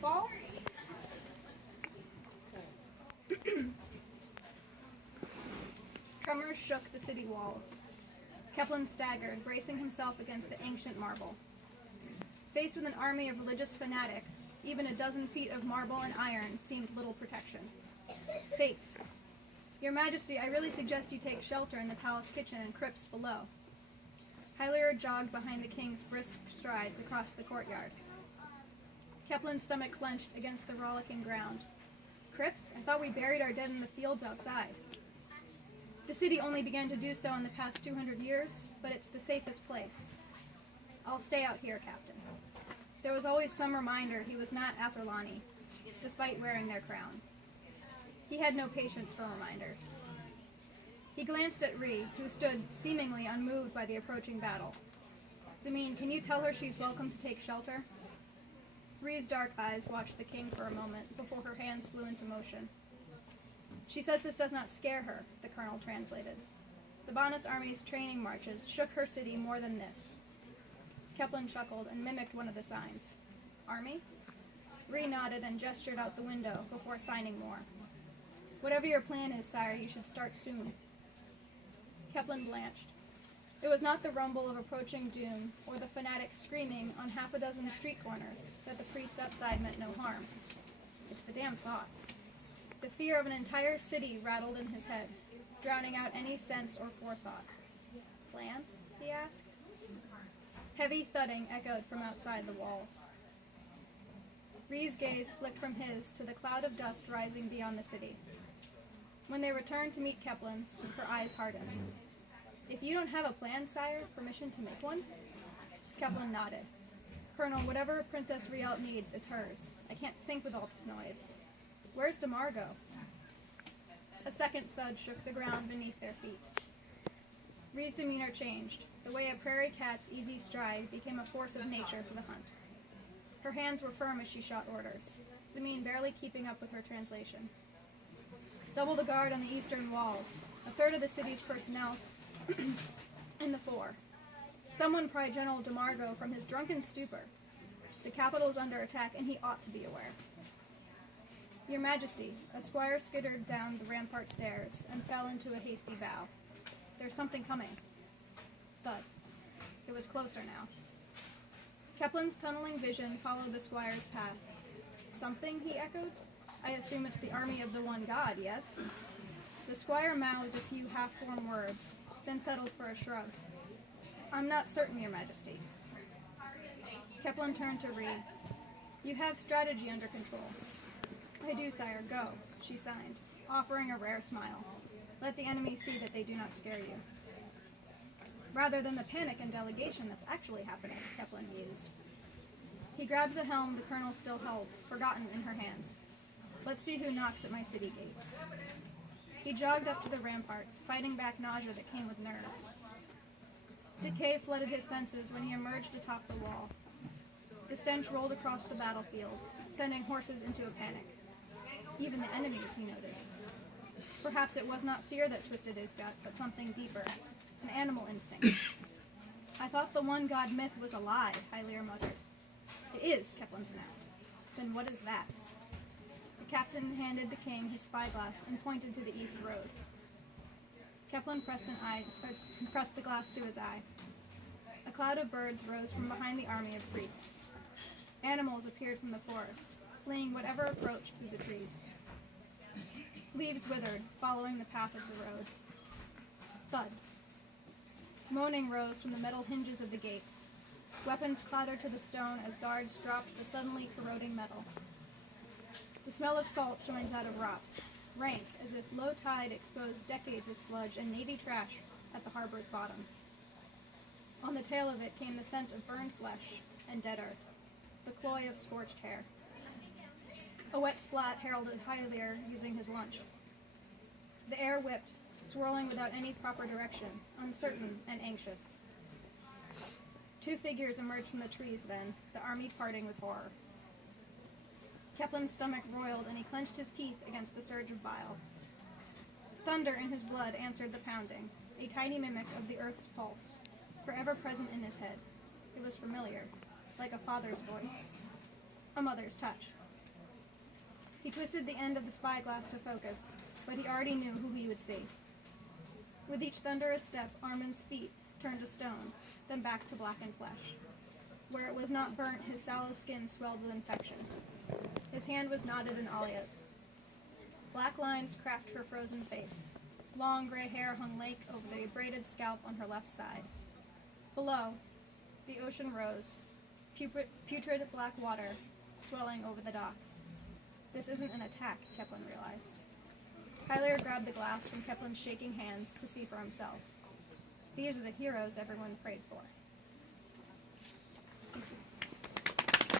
Fall? Tremors shook the city walls. Kepler staggered, bracing himself against the ancient marble. Faced with an army of religious fanatics, even a dozen feet of marble and iron seemed little protection. Fakes. Your Majesty, I really suggest you take shelter in the palace kitchen and crypts below. Hylir jogged behind the king's brisk strides across the courtyard. Keplin's stomach clenched against the rollicking ground. Crypts? I thought we buried our dead in the fields outside. The city only began to do so in the past 200 years, but it's the safest place. I'll stay out here, Captain. There was always some reminder he was not Atherlani, despite wearing their crown. He had no patience for reminders. He glanced at Ree, who stood seemingly unmoved by the approaching battle. Zameen, can you tell her she's welcome to take shelter? Ree's dark eyes watched the king for a moment before her hands flew into motion. She says this does not scare her, the colonel translated. The Banus army's training marches shook her city more than this. Kepler chuckled and mimicked one of the signs. Army? Ree nodded and gestured out the window before signing more. Whatever your plan is, sire, you should start soon. Kepler blanched. It was not the rumble of approaching doom or the fanatics screaming on half a dozen street corners that the priests outside meant no harm. It's the damn thoughts. The fear of an entire city rattled in his head, drowning out any sense or forethought. Plan? He asked. Heavy thudding echoed from outside the walls. Ree's gaze flicked from his to the cloud of dust rising beyond the city. When they returned to meet Keplin's, her eyes hardened. If you don't have a plan, sire, permission to make one? Kepler nodded. Colonel, whatever Princess Riel needs, it's hers. I can't think with all this noise. Where's DeMargo? A second thud shook the ground beneath their feet. Ree's demeanor changed. The way a prairie cat's easy stride became a force of nature for the hunt. Her hands were firm as she shot orders, Zameen barely keeping up with her translation. Double the guard on the eastern walls. A third of the city's personnel in the fore. Someone pry General DeMargo from his drunken stupor. The capital is under attack, and he ought to be aware. Your Majesty, a squire skittered down the rampart stairs and fell into a hasty bow. There's something coming. Thud. It was closer now. Keplin's tunneling vision followed the squire's path. Something, he echoed. I assume it's the army of the one god, yes? The squire mouthed a few half-formed words, then settled for a shrug. I'm not certain, Your Majesty. Kepler turned to Ree. You have strategy under control. I do, sire. Go, she signed, offering a rare smile. Let the enemy see that they do not scare you. Rather than the panic and delegation that's actually happening, Kepler mused. He grabbed the helm the colonel still held, forgotten in her hands. Let's see who knocks at my city gates. He jogged up to the ramparts, fighting back nausea that came with nerves. Decay flooded his senses when he emerged atop the wall. The stench rolled across the battlefield, sending horses into a panic. Even the enemies, he noted. Perhaps it was not fear that twisted his gut, but something deeper, an animal instinct. I thought the one god myth was a lie, Hylir muttered. It is, Kepler snapped. Then what is that? The captain handed the king his spyglass and pointed to the east road. Kepler pressed the glass to his eye. A cloud of birds rose from behind the army of priests. Animals appeared from the forest, fleeing whatever approached through the trees. Leaves withered, following the path of the road. Thud. Moaning rose from the metal hinges of the gates. Weapons clattered to the stone as guards dropped the suddenly corroding metal. The smell of salt joined that of rot, rank as if low tide exposed decades of sludge and navy trash at the harbor's bottom. On the tail of it came the scent of burned flesh and dead earth, the cloy of scorched hair. A wet splat heralded Hylir using his lunch. The air whipped, swirling without any proper direction, uncertain and anxious. Two figures emerged from the trees then, the army parting with horror. Kepler's stomach roiled and he clenched his teeth against the surge of bile. Thunder in his blood answered the pounding, a tiny mimic of the earth's pulse, forever present in his head. It was familiar, like a father's voice. A mother's touch. He twisted the end of the spyglass to focus, but he already knew who he would see. With each thunderous step, Armin's feet turned to stone, then back to blackened flesh. Where it was not burnt, his sallow skin swelled with infection. His hand was knotted in Alia's. Black lines cracked her frozen face. Long gray hair hung lake over the braided scalp on her left side. Below, the ocean rose, putrid black water swelling over the docks. This isn't an attack, Kepler realized. Hyler grabbed the glass from Kepler's shaking hands to see for himself. These are the heroes everyone prayed for.